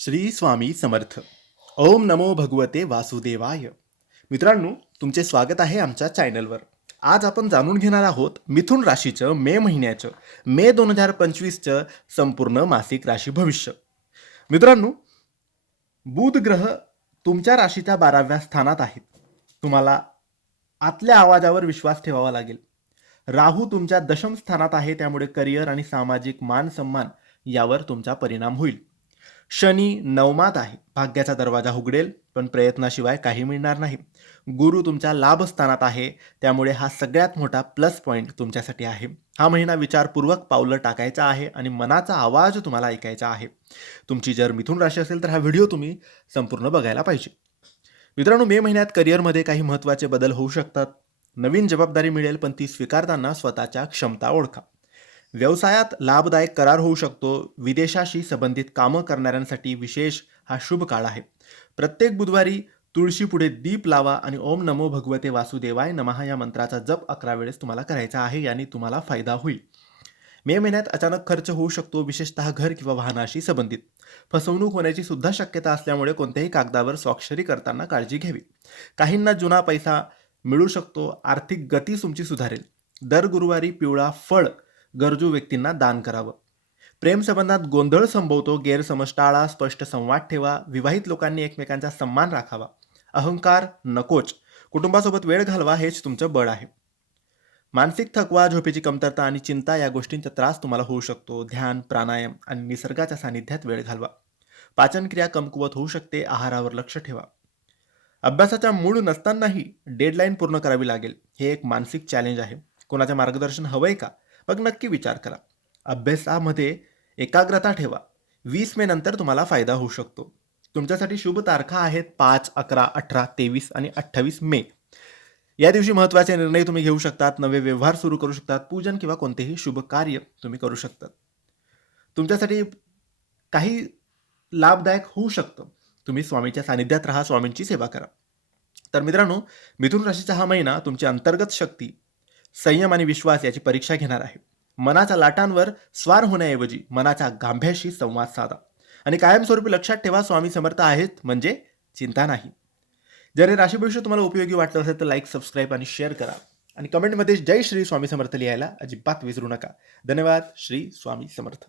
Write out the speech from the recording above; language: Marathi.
श्री स्वामी समर्थ. ओम नमो भगवते वासुदेवाय. मित्रांनो तुमचे स्वागत आहे आमच्या चॅनलवर. आज आपण जाणून घेणार आहोत मिथुन राशीचं मे महिन्याचं मे दोन हजार पंचवीसचं संपूर्ण मासिक राशी भविष्य. मित्रांनो बुध ग्रह तुमच्या राशीच्या बाराव्या स्थानात आहेत. तुम्हाला आतल्या आवाजावर विश्वास ठेवावा लागेल. राहू तुमच्या दशम स्थानात आहे त्यामुळे करिअर आणि सामाजिक मान सन्मान यावर तुमचा परिणाम होईल. शनी नवमात आहे. भाग्याचा दरवाजा उघडेल पण प्रयत्नाशिवाय काही मिळणार नाही. गुरु तुमच्या लाभस्थानात आहे त्यामुळे हा सगळ्यात मोठा प्लस पॉईंट तुमच्यासाठी आहे. हा महिना विचारपूर्वक पावलं टाकायचा आहे आणि मनाचा आवाज तुम्हाला ऐकायचा आहे. तुमची जर मिथुन राशी असेल तर हा व्हिडिओ तुम्ही संपूर्ण बघायला पाहिजे. मित्रांनो मे महिन्यात करिअरमध्ये काही महत्त्वाचे बदल होऊ शकतात. नवीन जबाबदारी मिळेल पण ती स्वीकारताना स्वतःच्या क्षमता ओळखा. व्यवसायात लाभदायक करार होऊ शकतो. विदेशाशी संबंधित कामं करणाऱ्यांसाठी विशेष हा शुभ काळ आहे. प्रत्येक बुधवारी तुळशीपुढे दीप लावा आणि ओम नमो भगवते वासुदेवाय नमहा या मंत्राचा जप अकरा वेळेस तुम्हाला करायचा आहे याने तुम्हाला फायदा होईल. मे महिन्यात अचानक खर्च होऊ शकतो विशेषतः घर किंवा वाहनाशी संबंधित. फसवणूक होण्याची सुद्धा शक्यता असल्यामुळे कोणत्याही कागदावर स्वाक्षरी करताना काळजी घ्यावी. काहींना जुना पैसा मिळू शकतो आर्थिक गती तुमची सुधारेल. दर गुरुवारी पिवळा फळ गरजू व्यक्तींना दान करावं. प्रेमसंबंधात गोंधळ संभवतो गैरसमज टाळा स्पष्ट संवाद ठेवा विवाहित लोकांनी एकमेकांचा सन्मान राखावा. अहंकार नकोच. कुटुंबासोबत वेळ घालवा हेच तुमचं बळ आहे. मानसिक थकवा झोपेची कमतरता आणि चिंता या गोष्टींचा त्रास तुम्हाला होऊ शकतो. ध्यान प्राणायाम आणि निसर्गाच्या सानिध्यात वेळ घालवा. पाचनक्रिया कमकुवत होऊ शकते आहारावर लक्ष ठेवा. अभ्यासाच्या मूळ नसतानाही डेडलाईन पूर्ण करावी लागेल. हे एक मानसिक चॅलेंज आहे. कोणाचं मार्गदर्शन हवंय का? मग नक्की विचार करा. अभ्यासामध्ये एकाग्रता ठेवा. वीस मे नंतर तुम्हाला फायदा होऊ शकतो. तुमच्यासाठी शुभ तारखा आहेत पाच अकरा अठरा तेवीस आणि अठ्ठावीस मे. या दिवशी महत्त्वाचे निर्णय तुम्ही घेऊ शकतात नवे व्यवहार सुरू करू शकतात पूजन किंवा कोणतेही शुभ कार्य तुम्ही करू शकतात. तुमच्यासाठी काही लाभदायक होऊ शकतं. तुम्ही स्वामीच्या सानिध्यात राहा स्वामींची सेवा करा. तर मित्रांनो मिथुन राशीचा हा महिना तुमची अंतर्गत शक्ती संयम आणि विश्वास याची परीक्षा घेणार आहे. मनाच्या लाटांवर स्वार होण्याऐवजी मनाच्या गांभ्याशी संवाद साधा. आणि कायमस्वरूपी लक्षात ठेवा स्वामी समर्थ आहेत म्हणजे चिंता नाही. जर हे राशीभविष्य तुम्हाला उपयोगी वाटलं असेल तर लाईक सबस्क्राईब आणि शेअर करा. आणि कमेंटमध्ये जय श्री स्वामी समर्थ लिहायला अजिबात विसरू नका. धन्यवाद. श्री स्वामी समर्थ.